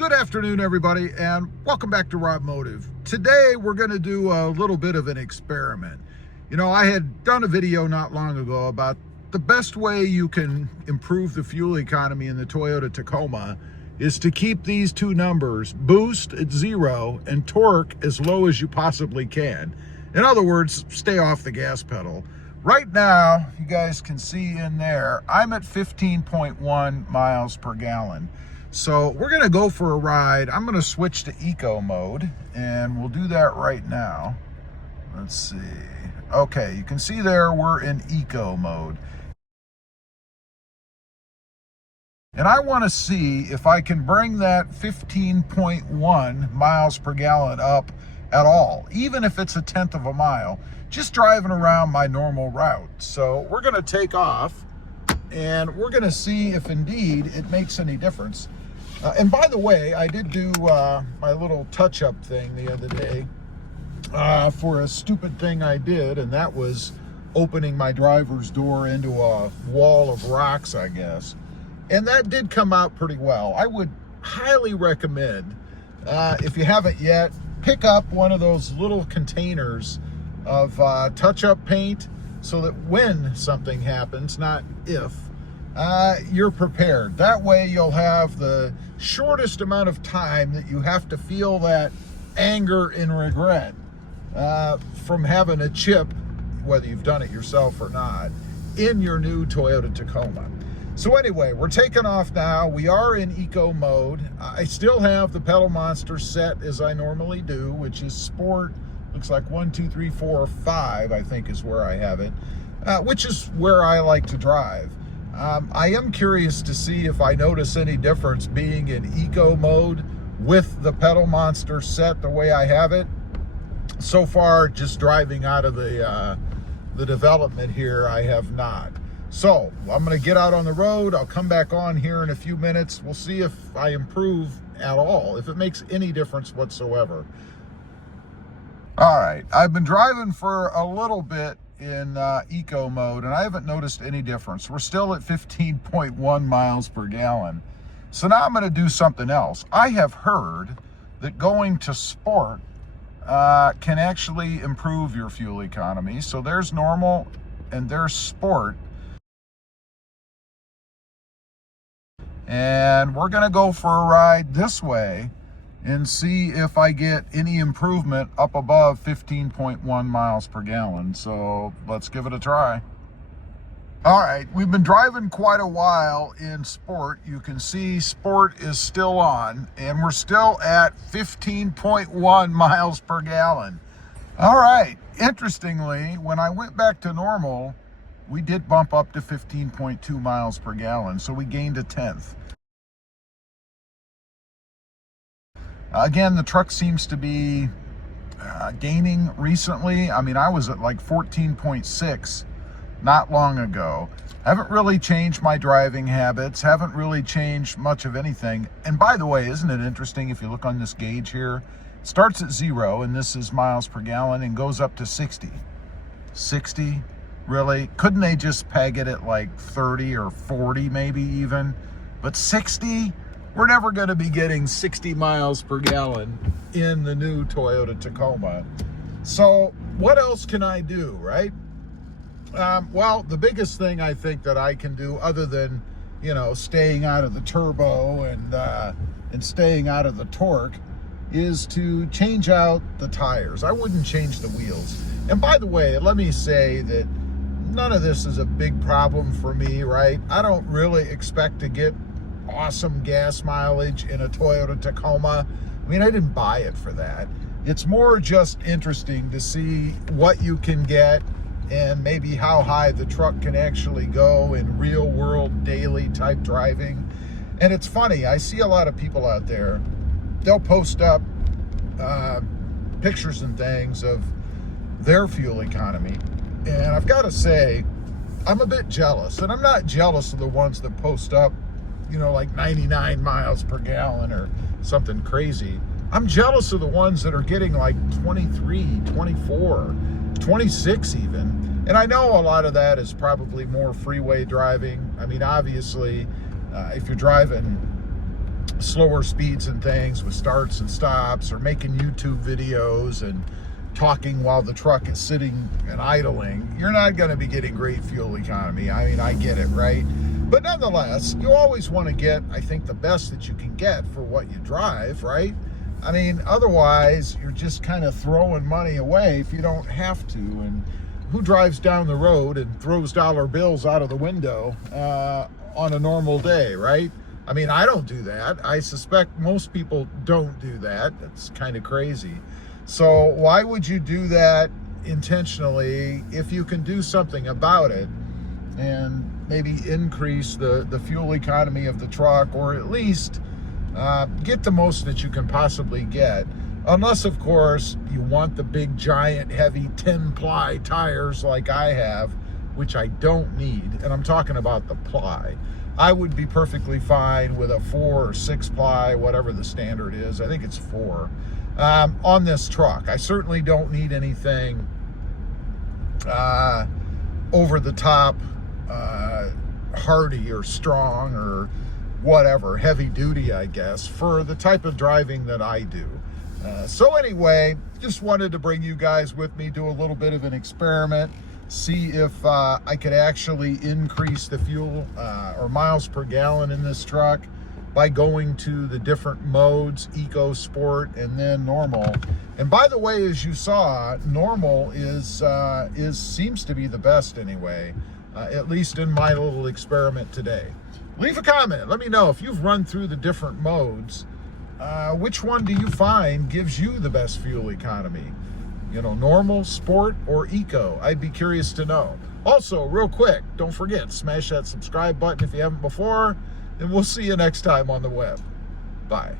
Good afternoon, everybody, and welcome back to Robmotive. Today, we're going to do a little bit of an experiment. You know, I had done a video not long ago about the best way you can improve the fuel economy in the Toyota Tacoma is to keep these two numbers, boost at 0 and torque as low as you possibly can. In other words, stay off the gas pedal. Right now, you guys can see in there, I'm at 15.1 miles per gallon. So we're gonna go for a ride. I'm gonna switch to eco mode and we'll do that right now. Let's see. Okay, you can see there we're in eco mode. And I wanna see if I can bring that 15.1 miles per gallon up at all, even if it's 1/10 of a mile, just driving around my normal route. So we're gonna take off and we're gonna see if indeed it makes any difference. And by the way, I did do my little touch-up thing the other day for a stupid thing I did, and that was opening my driver's door into a wall of rocks, I guess. And that did come out pretty well. I would highly recommend, if you haven't yet, pick up one of those little containers of touch-up paint so that when something happens, not if, you're prepared. That way you'll have the shortest amount of time that you have to feel that anger and regret from having a chip, whether you've done it yourself or not, in your new Toyota Tacoma. So anyway, we're taking off now. We are in eco mode. I still have the pedal monster set as I normally do, which is sport. Looks like 1, 2, 3, 4, 5, I think is where I have it, which is where I like to drive. I am curious to see if I notice any difference being in eco mode with the pedal monster set the way I have it. So far, just driving out of the development here, I have not. So I'm going to get out on the road. I'll come back on here in a few minutes. We'll see if I improve at all, if it makes any difference whatsoever. All right, I've been driving for a little bit in eco mode and I haven't noticed any difference. We're still at 15.1 miles per gallon. So now I'm going to do something else. I have heard that going to sport can actually improve your fuel economy. So there's normal and there's sport. And we're going to go for a ride this way and see if I get any improvement up above 15.1 miles per gallon. So let's give it a try. All right, we've been driving quite a while in sport. You can see sport is still on and we're still at 15.1 miles per gallon. All right, interestingly, when I went back to normal, we did bump up to 15.2 miles per gallon. So we gained 1/10. Again, the truck seems to be gaining recently. I mean, I was at like 14.6 not long ago. Haven't really changed my driving habits, haven't really changed much of anything. And by the way, isn't it interesting if you look on this gauge here, it starts at 0 and this is miles per gallon and goes up to 60. 60? Really? Couldn't they just peg it at like 30 or 40 maybe even? But 60? We're never going to be getting 60 miles per gallon in the new Toyota Tacoma. So what else can I do, right? Well, the biggest thing I think that I can do, other than, you know, staying out of the turbo and staying out of the torque, is to change out the tires. I wouldn't change the wheels. And by the way, let me say that none of this is a big problem for me, right? I don't really expect to get awesome gas mileage in a Toyota Tacoma. I mean, I didn't buy it for that. It's more just interesting to see what you can get and maybe how high the truck can actually go in real world daily type driving. And it's funny, I see a lot of people out there, they'll post up pictures and things of their fuel economy. And I've got to say, I'm a bit jealous. And I'm not jealous of the ones that post up, you know, like 99 miles per gallon or something crazy. I'm jealous of the ones that are getting like 23, 24, 26 even. And I know a lot of that is probably more freeway driving. I mean, obviously, if you're driving slower speeds and things with starts and stops, or making YouTube videos and talking while the truck is sitting and idling, you're not going to be getting great fuel economy. I mean, I get it, right? But nonetheless, you always want to get, I think, the best that you can get for what you drive, right? I mean, otherwise, you're just kind of throwing money away if you don't have to. And who drives down the road and throws dollar bills out of the window on a normal day, right? I mean, I don't do that. I suspect most people don't do that. That's kind of crazy. So why would you do that intentionally if you can do something about it and maybe increase the fuel economy of the truck, or at least get the most that you can possibly get? Unless, of course, you want the big, giant, heavy 10-ply tires like I have, which I don't need. And I'm talking about the ply. I would be perfectly fine with a 4 or 6 ply, whatever the standard is. I think it's 4 on this truck. I certainly don't need anything over the top, hardy or strong or whatever, heavy duty, I guess, for the type of driving that I do. So anyway, just wanted to bring you guys with me, do a little bit of an experiment, see if I could actually increase the fuel or miles per gallon in this truck by going to the different modes, Eco, Sport, and then Normal. And by the way, as you saw, Normal seems to be the best anyway, at least in my little experiment today. Leave a comment. Let me know if you've run through the different modes. Which one do you find gives you the best fuel economy? You know, Normal, Sport, or Eco? I'd be curious to know. Also, real quick, don't forget, smash that subscribe button if you haven't before, and we'll see you next time on the web. Bye.